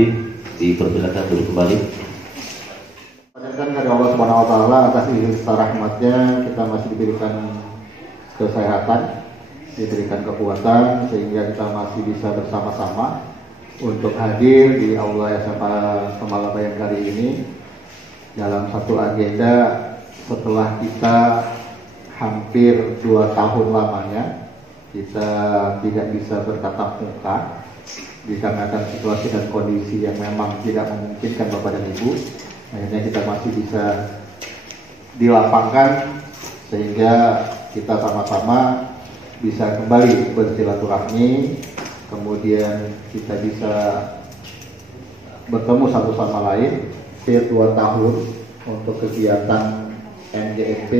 Habib, dipersilakan dulu kembali. Panjatkan dari Allah Subhanahu Wa Taala atas izin serta rahmatnya kita masih diberikan kesehatan, diberikan kekuatan sehingga kita masih bisa bersama-sama untuk hadir di Aula SMA Kemala Bayangkari ini dalam satu agenda setelah kita hampir 2 tahun lamanya kita tidak bisa bertatap muka dikarenakan situasi dan kondisi yang memang tidak memungkinkan Bapak dan Ibu. Akhirnya kita masih bisa dilapangkan sehingga kita sama-sama bisa kembali bersilaturahmi, kemudian kita bisa bertemu satu sama lain. Hampir 2 tahun untuk kegiatan MGMP,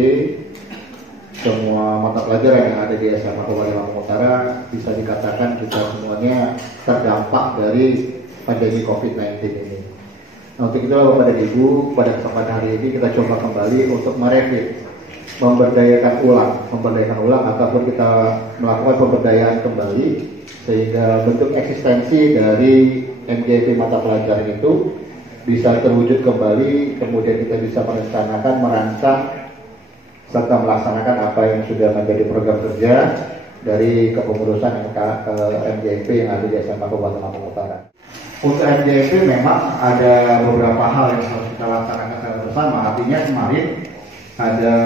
semua mata pelajaran yang ada di SMA Kabupaten Lampung Utara bisa dikatakan kita semuanya terdampak dari pandemi COVID-19 ini. Nah, untuk itu Bapak dan Ibu, pada kesempatan hari ini kita coba kembali untuk mereview, memberdayakan ulang ataupun kita melakukan pemberdayaan kembali sehingga bentuk eksistensi dari MGP mata pelajaran itu bisa terwujud kembali, kemudian kita bisa merencanakan, merancang serta melaksanakan apa yang sudah menjadi program kerja dari kepengurusan MGP yang ada di SMA Kabupaten Lampung Utara. Untuk MGP memang ada beberapa hal yang harus kita laksanakan secara bersama. Artinya kemarin ada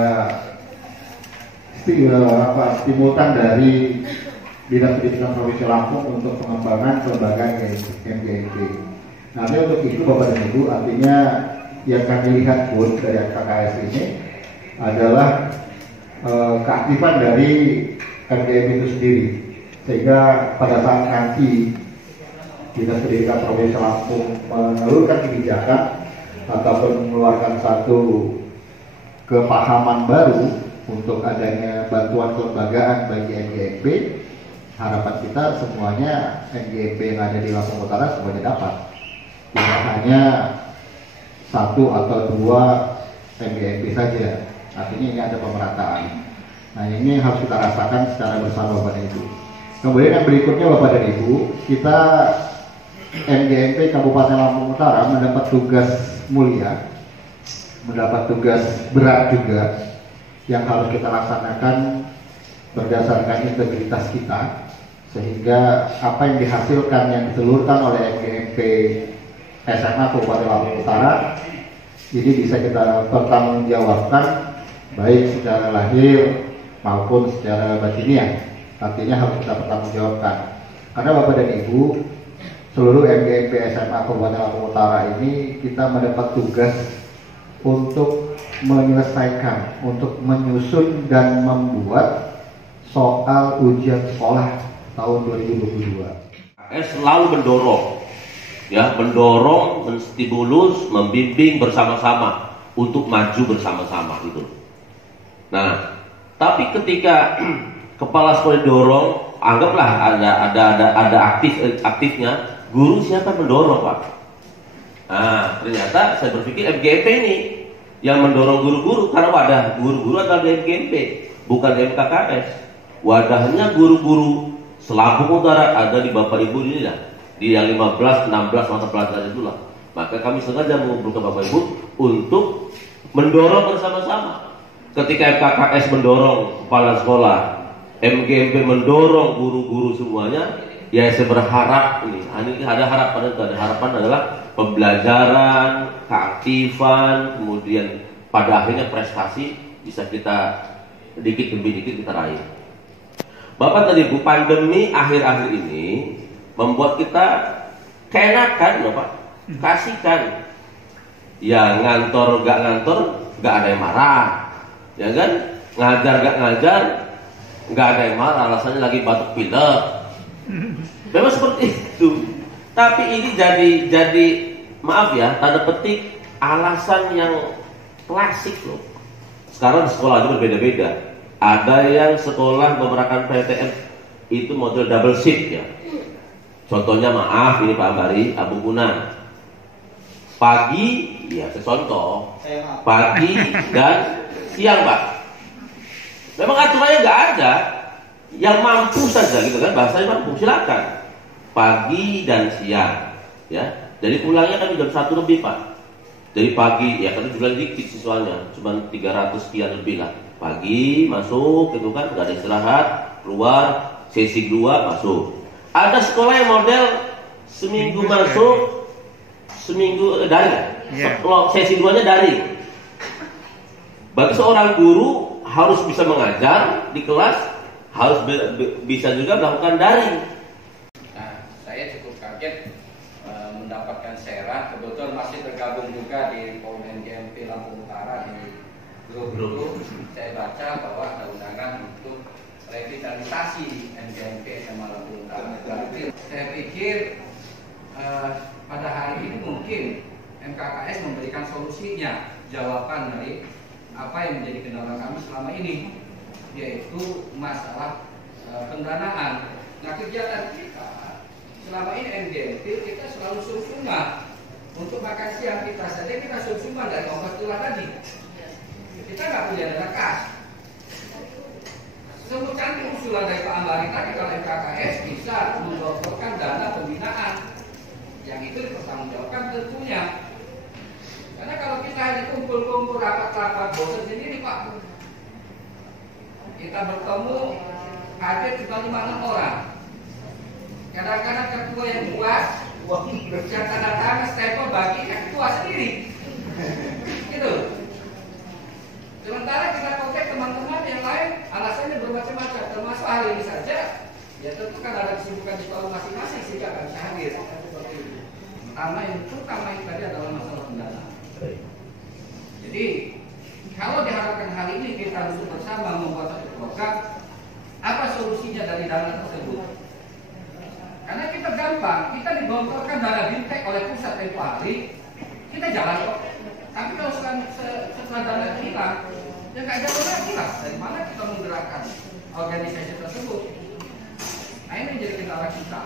stimultan dari Dinas Pendidikan Provinsi Lampung untuk pengembangan kelembagaan MGMP. Nanti untuk itu Bapak dan Ibu, artinya yang kami lihat pun dari KKS ini adalah keaktifan dari MGMP itu sendiri, sehingga pada saat nanti Dinas Pendidikan Provinsi Lampung menelurkan kebijakan ataupun mengeluarkan satu kepahaman baru untuk adanya bantuan kelembagaan bagi MGMP, harapan kita semuanya MGMP yang ada di Lampung Utara semuanya dapat, tidak hanya 1 atau 2 MGMP saja. Artinya ini ada pemerataan. Nah, ini harus kita rasakan secara bersama Bapak dan Ibu. Kemudian yang berikutnya Bapak dan Ibu, kita MGMP Kabupaten Lampung Utara mendapat tugas mulia, mendapat tugas berat juga yang harus kita laksanakan berdasarkan integritas kita, sehingga apa yang dihasilkan yang diseluruhkan oleh MGMP SMA Kabupaten Lampung Utara ini bisa kita pertanggungjawabkan baik secara lahir maupun secara batiniah. Artinya harus kita pertanggungjawabkan karena Bapak dan Ibu, seluruh MGMP SMA Kabupaten Lampung Utara ini kita mendapat tugas untuk menyelesaikan, untuk menyusun dan membuat soal ujian sekolah tahun 2022. Selalu mendorong, menstimulus, membimbing bersama-sama untuk maju bersama-sama gitu. Nah, tapi ketika kepala sekolah dorong, anggaplah ada aktifnya, guru siapa mendorong, Pak? Nah, ternyata saya berpikir MGMP ini yang mendorong guru-guru, karena wadah guru-guru adalah di MGMP, bukan di MKKS. Wadahnya guru-guru Lampung Utara ada di Bapak Ibu ini lah, di yang 15-16 mata pelajaran itulah. Maka kami sengaja mengumpulkan Bapak Ibu untuk mendorong bersama-sama. Ketika MKKS mendorong kepala sekolah, MGMP mendorong guru-guru semuanya, ya saya berharap ini ada harapan adalah pembelajaran, keaktifan, kemudian pada akhirnya prestasi bisa kita sedikit demi sedikit kita raih. Bapak tadi Bu, pandemi akhir-akhir ini membuat kita keenakan, Bapak. Kasihkan. Ya ngantor gak ada yang marah, ya kan? Ngajar gak ngajar, gak ada yang marah. Alasannya lagi batuk pilek. Memang seperti itu. Tapi ini jadi maaf ya, tanda petik alasan yang klasik loh. Sekarang di sekolah aja berbeda-beda. Ada yang sekolah menerapkan PTM itu model double shift ya. Contohnya maaf ini Pak Ambari, Abu Gunan. Pagi, ya contoh, pagi dan siang Pak. Memang aturannya nggak ada. Yang mampu saja gitu kan, bahasanya mampu silakan. Pagi dan siang, ya. Jadi pulangnya kan jam 1 lebih Pak. Dari pagi, ya kan juga dikit siswanya, cuma 300 sekian lebih lah. Pagi masuk gitu kan, nggak ada istirahat, keluar, sesi 2 masuk. Ada sekolah yang model seminggu masuk, seminggu daring. Sesi 2-nya daring. Bagi seorang guru harus bisa mengajar di kelas, harus bisa juga melakukan daring. Nah, saya cukup kaget mendapatkan Sera, kebetulan masih tergabung juga di Forum NGMP Lampung Utara di grup itu. Saya baca bahwa ada undangan untuk revitalisasi NGMP SMA Lampung Utara. Saya pikir pada hari ini mungkin MKKS memberikan solusinya, jawaban dari apa yang menjadi kendala kami selama ini, yaitu masalah pendanaan. Nah, kegiatan kita selama ini NGMP kita selalu sumsuman. Untuk makan siang kita saja kita sumsuman dari ongkos tulah tadi. Kita nggak punya dana kas. Semua cantik usulan dari Pak Ambari tadi, kalau MKKS bisa mendorongkan dana pembinaan, yang itu dipertanggungjawabkan tentunya. Karena kalau kita hanya kumpul-kumpul rapat-rapat bosan sendiri Pak, kita bertemu hadir cuma 5-6 orang. Kadang-kadang ketua yang puas, bisa tanda tangan stempel bagi ketua sendiri, gitu. Sementara kita kontak teman-teman yang lain, alasannya bermacam-macam, termasuk hari ini saja. Ya tentu kan ada kesibukan di sekolah masing-masing sehingga nggak bisa hadir. Pertama yang tadi adalah masalah pendanaan. Jadi kalau diharapkan hari ini kita duduk bersama membuat satu program, apa solusinya dari dana tersebut? Karena kita gampang, kita digelontorkan dana bintek oleh pusat tempo hari, kita jalan kok. Tapi kalau setelah dana hilang, ya nggak jalan lagi lah. Dari mana kita menggerakkan organisasi tersebut? Nah ini menjadi kendala kita.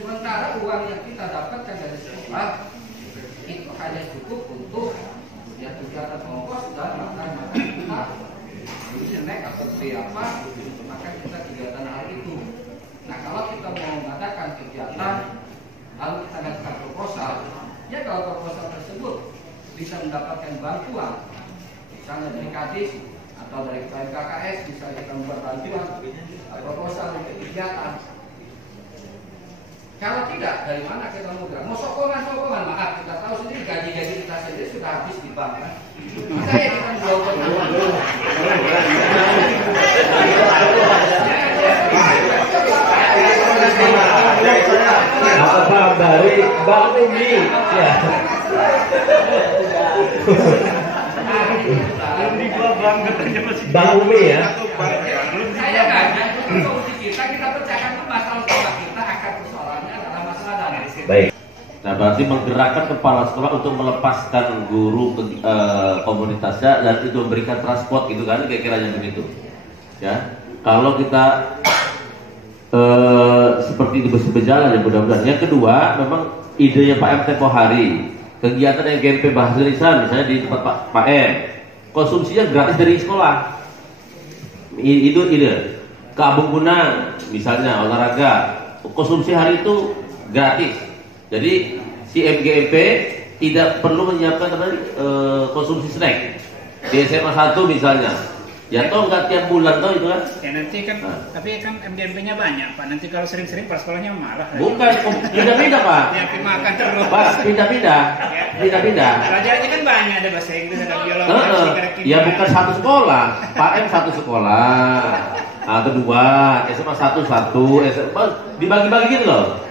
Sementara uang yang kita dapatkan dari sekolah itu hanya cukup untuk ya kegiatan ongkos dan makan kita. Ini snack atau beli apa, maka kita kegiatan hari itu. Nah kalau kita mau mengadakan kegiatan, lalu kita adakan proposal, ya kalau proposal tersebut bisa mendapatkan bantuan, misalnya dari Kadis atau dari KKS, bisa kita membuat bantuan proposal untuk kegiatan. Kalau tidak, dari mana kita mau gerak? Mau sokongan, maaf, kita tahu sendiri gaji-gaji kita sendiri sudah habis di bank kan? Masa ya kita melakukan apa dari Bang Umi ya. Bang Umi ya. Saya nggak solusi kita percayakan masalah sekolah kita akan persoalannya adalah masalah dana. Baik. Nah berarti menggerakkan kepala sekolah untuk melepaskan guru komunitasnya dan itu memberikan transport gitu kan, kira-kiranya begitu. Ya, kalau kita seperti itu berjalan ya mudah-mudahan. Yang kedua, memang idenya Pak M tempo hari, kegiatan yang GMP Bahasa Lisan misalnya di tempat Pak M, konsumsinya gratis dari sekolah. Itu ide. Kabung Gunang misalnya olahraga, konsumsi hari itu gratis. Jadi si MGMP tidak perlu menyiapkan konsumsi snack di SMA 1 misalnya. Ya toh nggak tiap bulan toh itu kan? Ya nanti kan, tapi kan MGMP-nya banyak Pak. Nanti kalau sering-sering pas sekolahnya marah. Bukan, pindah-pindah Pak. Ya makan terus. Pak, pindah-pindah. Pelajarannya kan banyak, ada bahasa Inggris, ada biologi, fisika, kimia. Ya bukan satu sekolah. Pak M satu sekolah. Nah, kedua SMA 1 dibagi-bagi gitu loh.